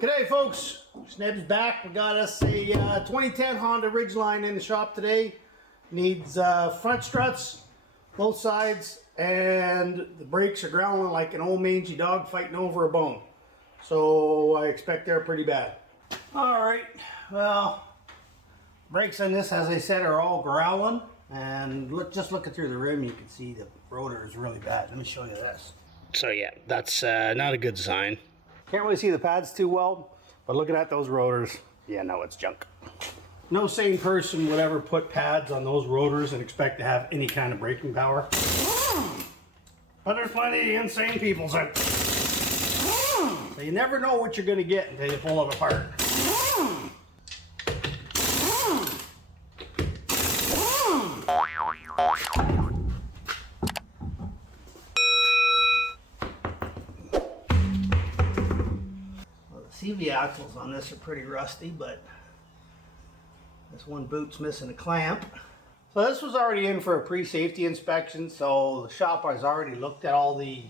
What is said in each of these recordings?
G'day folks, Sneb's back. We got us a 2010 Honda Ridgeline in the shop today. Needs front struts, both sides, and the brakes are growling like an old mangy dog fighting over a bone. So I expect they're pretty bad. Alright, well, brakes on this, as I said, are all growling. And just looking through the rim, you can see the rotor is really bad. Let me show you this. So yeah, that's not a good sign. Can't really see the pads too well, but looking at those rotors, yeah, no, it's junk. No sane person would ever put pads on those rotors and expect to have any kind of braking power. But there's plenty of insane people out. So you never know what you're going to get until you pull it apart. CV axles on this are pretty rusty, but this one boot's missing a clamp. So this was already in for a pre-safety inspection, so the shop has already looked at all the,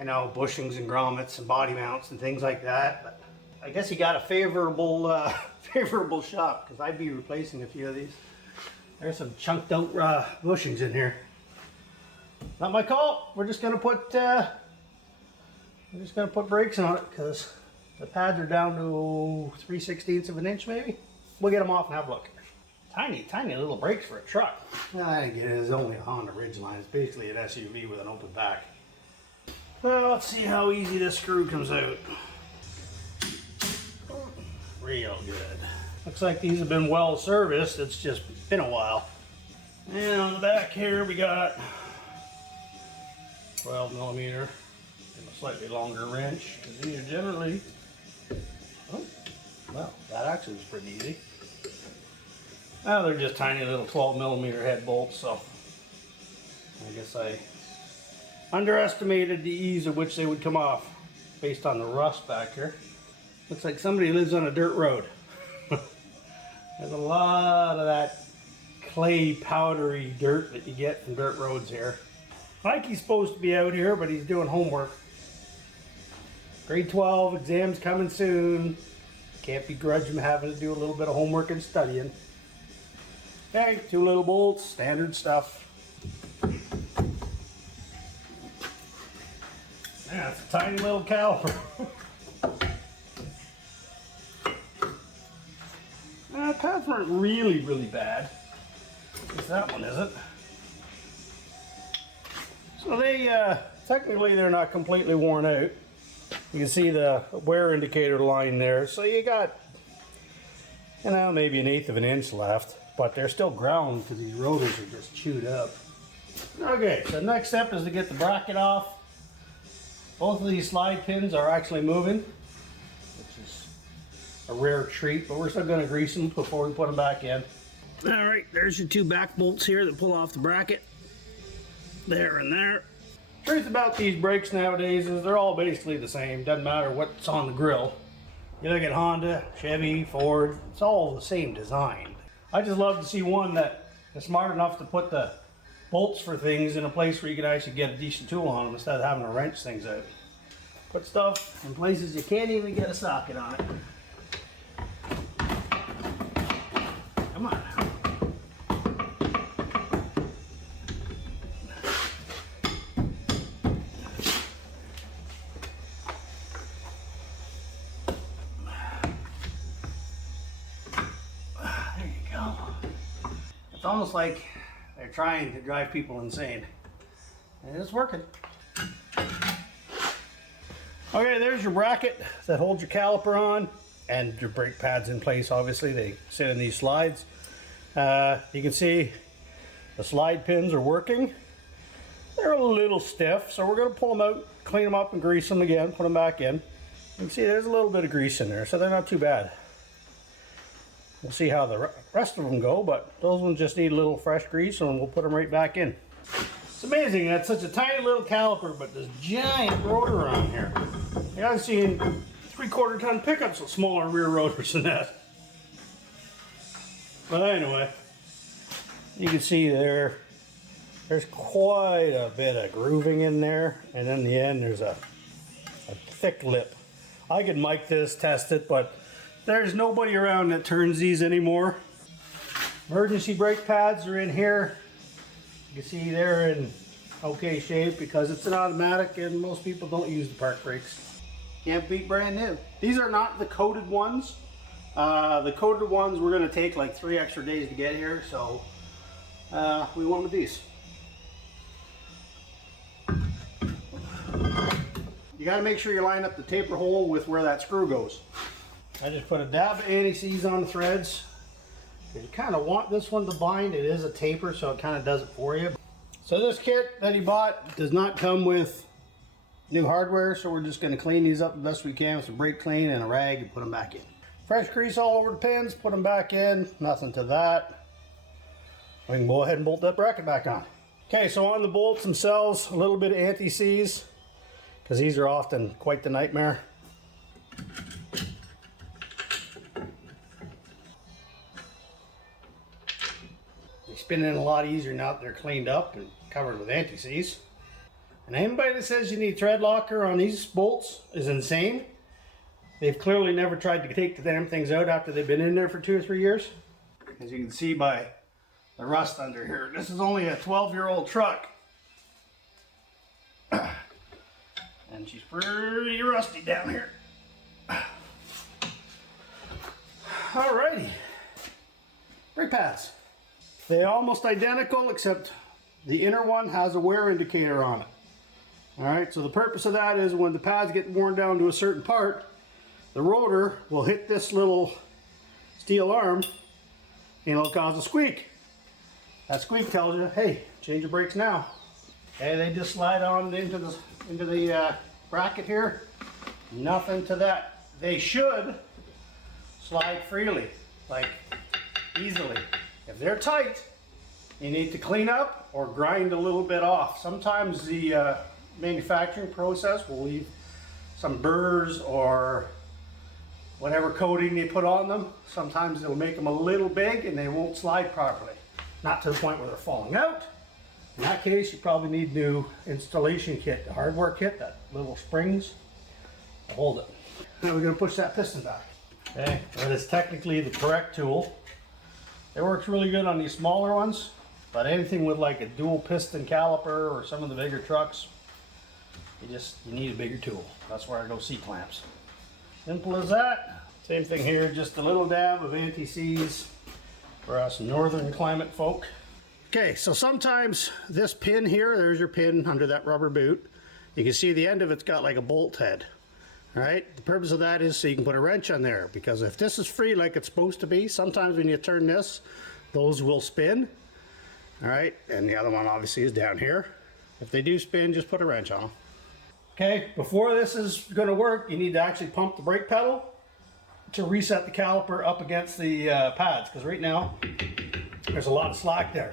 bushings and grommets and body mounts and things like that. But I guess he got a favorable favorable shop, because I'd be replacing a few of these. There's some chunked out bushings in here. Not my call. We're just gonna put brakes on it because the pads are down to 3/16 of an inch maybe. We'll get them off and have a look. Tiny little brakes for a truck. I get it, it's only a Honda Ridgeline. It's basically an SUV with an open back. Well, let's see how easy this screw comes out. Real good. Looks like these have been well serviced. It's just been a while. And on the back here we got 12mm and a slightly longer wrench. Because these are generally, oh, well, that actually was pretty easy. Now they're just tiny little 12mm head bolts, so I guess I underestimated the ease of which they would come off based on the rust back here. Looks like somebody lives on a dirt road. There's a lot of that clay powdery dirt that you get from dirt roads here. Like he's supposed to be out here, but he's doing homework. Grade 12 exams coming soon. Can't begrudge him having to do a little bit of homework and studying. Okay, 2 little bolts, standard stuff. Yeah, it's a tiny little caliper. Pads weren't really bad. At least that one isn't. So they, technically they're not completely worn out. You can see the wear indicator line there. So you got, maybe 1/8 of an inch left, but they're still ground because these rotors are just chewed up. Okay, so next step is to get the bracket off. Both of these slide pins are actually moving, which is a rare treat, but we're still going to grease them before we put them back in. All right, there's your 2 back bolts here that pull off the bracket. There and there. Truth about these brakes nowadays is they're all basically the same. Doesn't matter what's on the grill. You look at Honda, Chevy, Ford, it's all the same design. I just love to see one that is smart enough to put the bolts for things in a place where you can actually get a decent tool on them instead of having to wrench things out. Put stuff in places you can't even get a socket on it. Come on now. There you go. It's almost like they're trying to drive people insane. And it's working. Okay, there's your bracket that holds your caliper on and your brake pads in place. Obviously, they sit in these slides. You can see the slide pins are working. They're a little stiff, so we're going to pull them out, clean them up, and grease them again, put them back in. You can see there's a little bit of grease in there, so they're not too bad. We'll see how the rest of them go, but those ones just need a little fresh grease, and we'll put them right back in. It's amazing that's such a tiny little caliper, but this giant rotor on here. I've seen 3/4 ton pickups with smaller rear rotors than that. But anyway, you can see there's quite a bit of grooving in there, and in the end there's a thick lip I could mic this, test it, but there's nobody around that turns these anymore. Emergency brake pads are in here. You can see they're in okay shape because it's an automatic and most people don't use the park brakes. Can't beat brand new. These are not the coated ones. The coated ones we're going to take like 3 extra days to get here, so we went with these. You got to make sure you line up the taper hole with where that screw goes. I just put a dab of anti-seize on the threads. You kind of want this one to bind. It is a taper, so it kind of does it for you. So this kit that he bought does not come with new hardware, so we're just going to clean these up the best we can with some brake clean and a rag and put them back in. Fresh grease all over the pins, put them back in, nothing to that. We can go ahead and bolt that bracket back on. Okay, so on the bolts themselves, a little bit of anti-seize, because these are often quite the nightmare. They spin in a lot easier now that they're cleaned up and covered with anti-seize. And anybody that says you need thread locker on these bolts is insane. They've clearly never tried to take the damn things out after they've been in there for 2 or 3 years. As you can see by the rust under here, this is only a 12-year-old truck. And she's pretty rusty down here. Alrighty. Brake pads. They're almost identical except the inner one has a wear indicator on it. Alright, so the purpose of that is when the pads get worn down to a certain part, the rotor will hit this little steel arm and it'll cause a squeak. That squeak tells you, hey, change your brakes now. Okay, they just slide on into the bracket here. Nothing to that. They should slide freely, like easily. If they're tight, you need to clean up or grind a little bit off. Sometimes the manufacturing process will leave some burrs or whatever coating they put on them. Sometimes it'll make them a little big and they won't slide properly. Not to the point where they're falling out. In that case, you probably need new installation kit, the hardware kit, that little springs to hold it. Now we're going to push that piston back. Okay, that is technically the correct tool. It works really good on these smaller ones, but anything with like a dual piston caliper or some of the bigger trucks, you need a bigger tool. That's where I go C-clamps. Simple as that. Same thing here, just a little dab of anti-seize for us northern climate folk. Okay, so sometimes this pin here, there's your pin under that rubber boot. You can see the end of it's got like a bolt head. All right, the purpose of that is so you can put a wrench on there, because if this is free like it's supposed to be, sometimes when you turn this, those will spin. All right, and the other one obviously is down here. If they do spin, just put a wrench on them. Okay, before this is going to work, you need to actually pump the brake pedal to reset the caliper up against the pads, because right now there's a lot of slack there.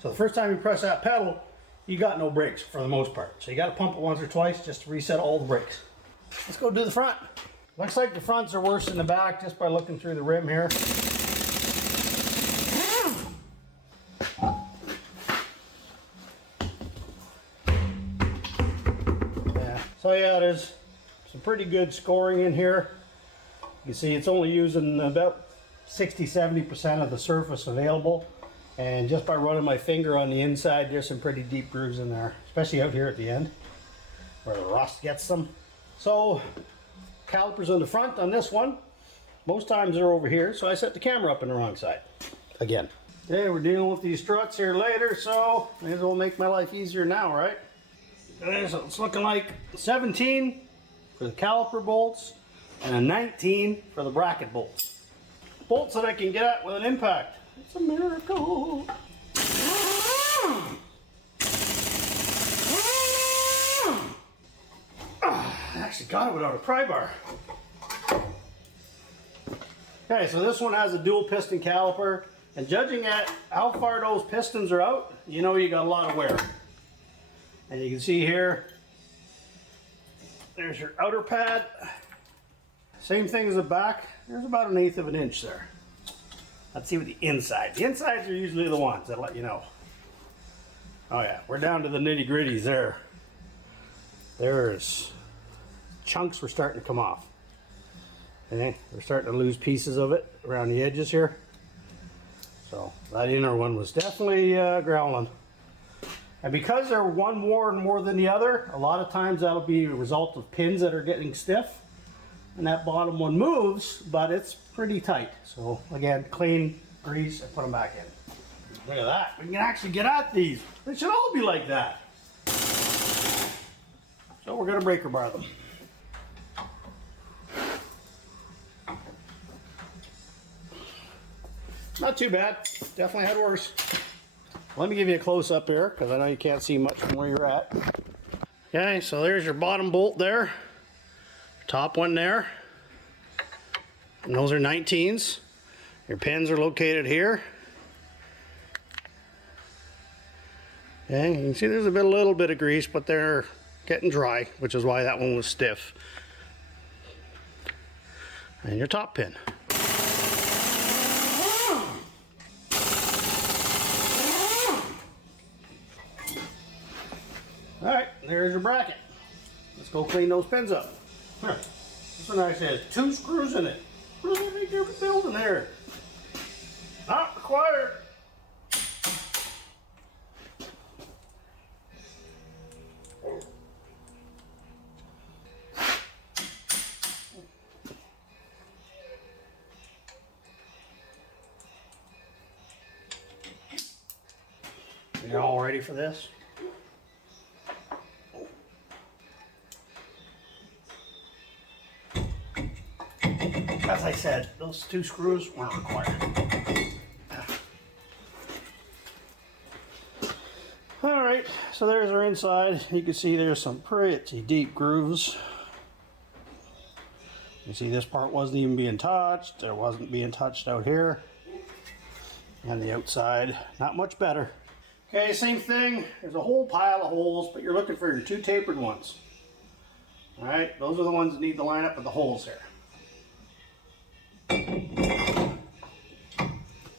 So the first time you press that pedal, you got no brakes for the most part. So you got to pump it once or twice just to reset all the brakes. Let's go do the front. Looks like the fronts are worse than the back just by looking through the rim here. So yeah, there's some pretty good scoring in here. You see it's only using about 60-70% of the surface available. And just by running my finger on the inside, there's some pretty deep grooves in there, especially out here at the end where the rust gets them. So calipers on the front on this one, most times they're over here, so I set the camera up on the wrong side again. Okay, we're dealing with these struts here later, so may as well make my life easier now, right? Okay, so it's looking like 17 for the caliper bolts and a 19 for the bracket bolts. Bolts that I can get at with an impact. It's a miracle. I actually got it without a pry bar. Okay, so this one has a dual piston caliper, and judging at how far those pistons are out, you know you got a lot of wear. And you can see here, there's your outer pad. Same thing as the back. There's about 1/8 of an inch there. Let's see what the inside. The insides are usually the ones that let you know. Oh yeah, we're down to the nitty-gritties there. There's chunks were starting to come off. Okay, we're starting to lose pieces of it around the edges here. So that inner one was definitely growling. And because they're one worn more than the other, a lot of times that'll be a result of pins that are getting stiff. And that bottom one moves, but it's pretty tight. So again, clean, grease, and put them back in. Look at that. We can actually get at these. They should all be like that. So we're going to breaker bar them. Not too bad. Definitely had worse. Let me give you a close up here because I know you can't see much from where you're at. Okay, so there's your bottom bolt there. Top one there. And those are 19s. Your pins are located here. Okay, you can see there's a little bit of grease, but they're getting dry, which is why that one was stiff. And your top pin. Alright, there's your bracket. Let's go clean those pins up. This one actually has 2 screws in it. What do they think they're building there? Not required. You all ready for this? As I said, those 2 screws weren't required. Alright, so there's our inside. You can see there's some pretty deep grooves. You see this part wasn't even being touched. There wasn't being touched out here. And the outside, not much better. Okay, same thing. There's a whole pile of holes, but you're looking for your 2 tapered ones. Alright, those are the ones that need to line up with the holes here.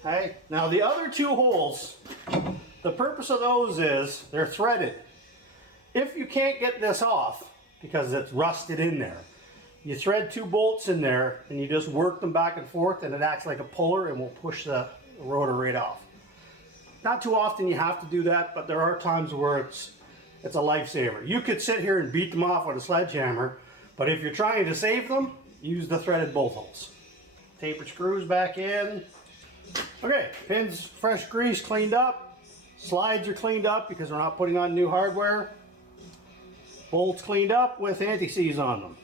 Okay, now the other 2 holes, the purpose of those is they're threaded. If you can't get this off, because it's rusted in there, you thread 2 bolts in there and you just work them back and forth and it acts like a puller and will push the rotor right off. Not too often you have to do that, but there are times where it's a lifesaver. You could sit here and beat them off with a sledgehammer, but if you're trying to save them, use the threaded bolt holes. Tapered screws back in. Okay, pins fresh grease cleaned up. Slides are cleaned up because we're not putting on new hardware. Bolts cleaned up with anti-seize on them.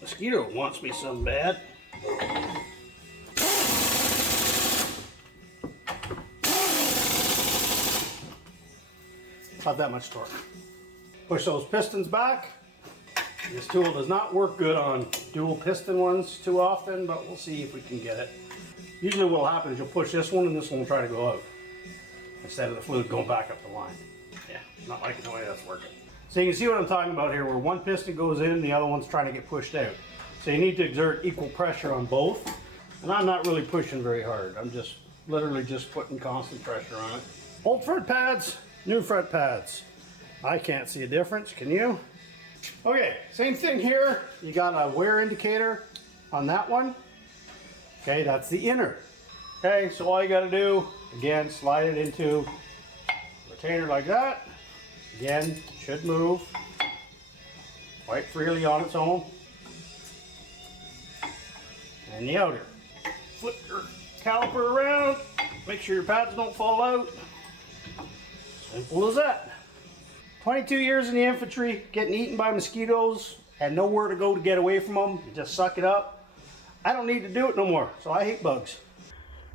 Mosquito wants me some bad. Not that much torque. Push those pistons back. This tool does not work good on dual piston ones too often, but we'll see if we can get it. Usually what will happen is you'll push this one and this one will try to go out instead of the fluid going back up the line. Yeah, not liking the way that's working. So you can see what I'm talking about here, where one piston goes in, the other one's trying to get pushed out. So you need to exert equal pressure on both. And I'm not really pushing very hard. I'm just literally just putting constant pressure on it. Old front pads, new front pads. I can't see a difference, can you? Okay, same thing here. You got a wear indicator on that one. Okay, that's the inner. Okay, so all you gotta do, again, slide it into a retainer like that. Again, should move quite freely on its own. And the outer. Flip your caliper around, make sure your pads don't fall out. Simple as that. 22 years in the infantry, getting eaten by mosquitoes, and nowhere to go to get away from them. You just suck it up. I don't need to do it no more, so I hate bugs.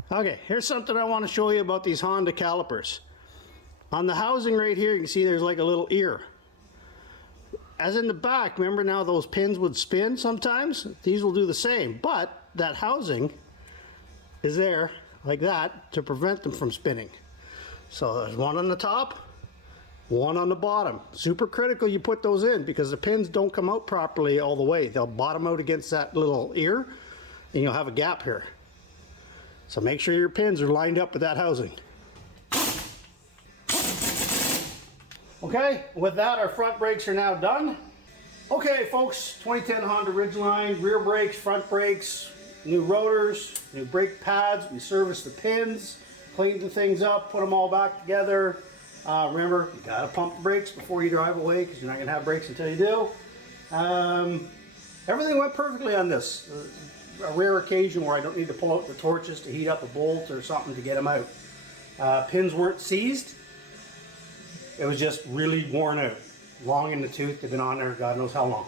Okay, here's something I want to show you about these Honda calipers. On the housing right here, you can see there's like a little ear. As in the back, remember now those pins would spin sometimes? These will do the same, but that housing is there like that to prevent them from spinning. So there's one on the top, one on the bottom. Super critical you put those in because the pins don't come out properly all the way. They'll bottom out against that little ear and you'll have a gap here. So make sure your pins are lined up with that housing. Okay, with that, our front brakes are now done. Okay, folks, 2010 Honda Ridgeline, rear brakes, front brakes, new rotors, new brake pads. We serviced the pins, cleaned the things up, put them all back together. Remember, you gotta pump the brakes before you drive away because you're not gonna have brakes until you do. Everything went perfectly on this. A rare occasion where I don't need to pull out the torches to heat up a bolt or something to get them out. Pins weren't seized. It was just really worn out. Long in the tooth. They've been on there God knows how long.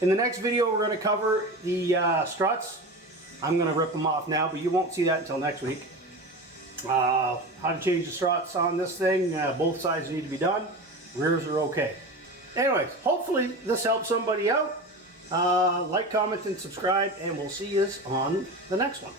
In the next video we're going to cover the struts. I'm going to rip them off now, but you won't see that until next week. How to change the struts on this thing. Both sides need to be done. Rears are okay. Anyways, hopefully this helps somebody out. Like, comment, and subscribe, and we'll see you on the next one.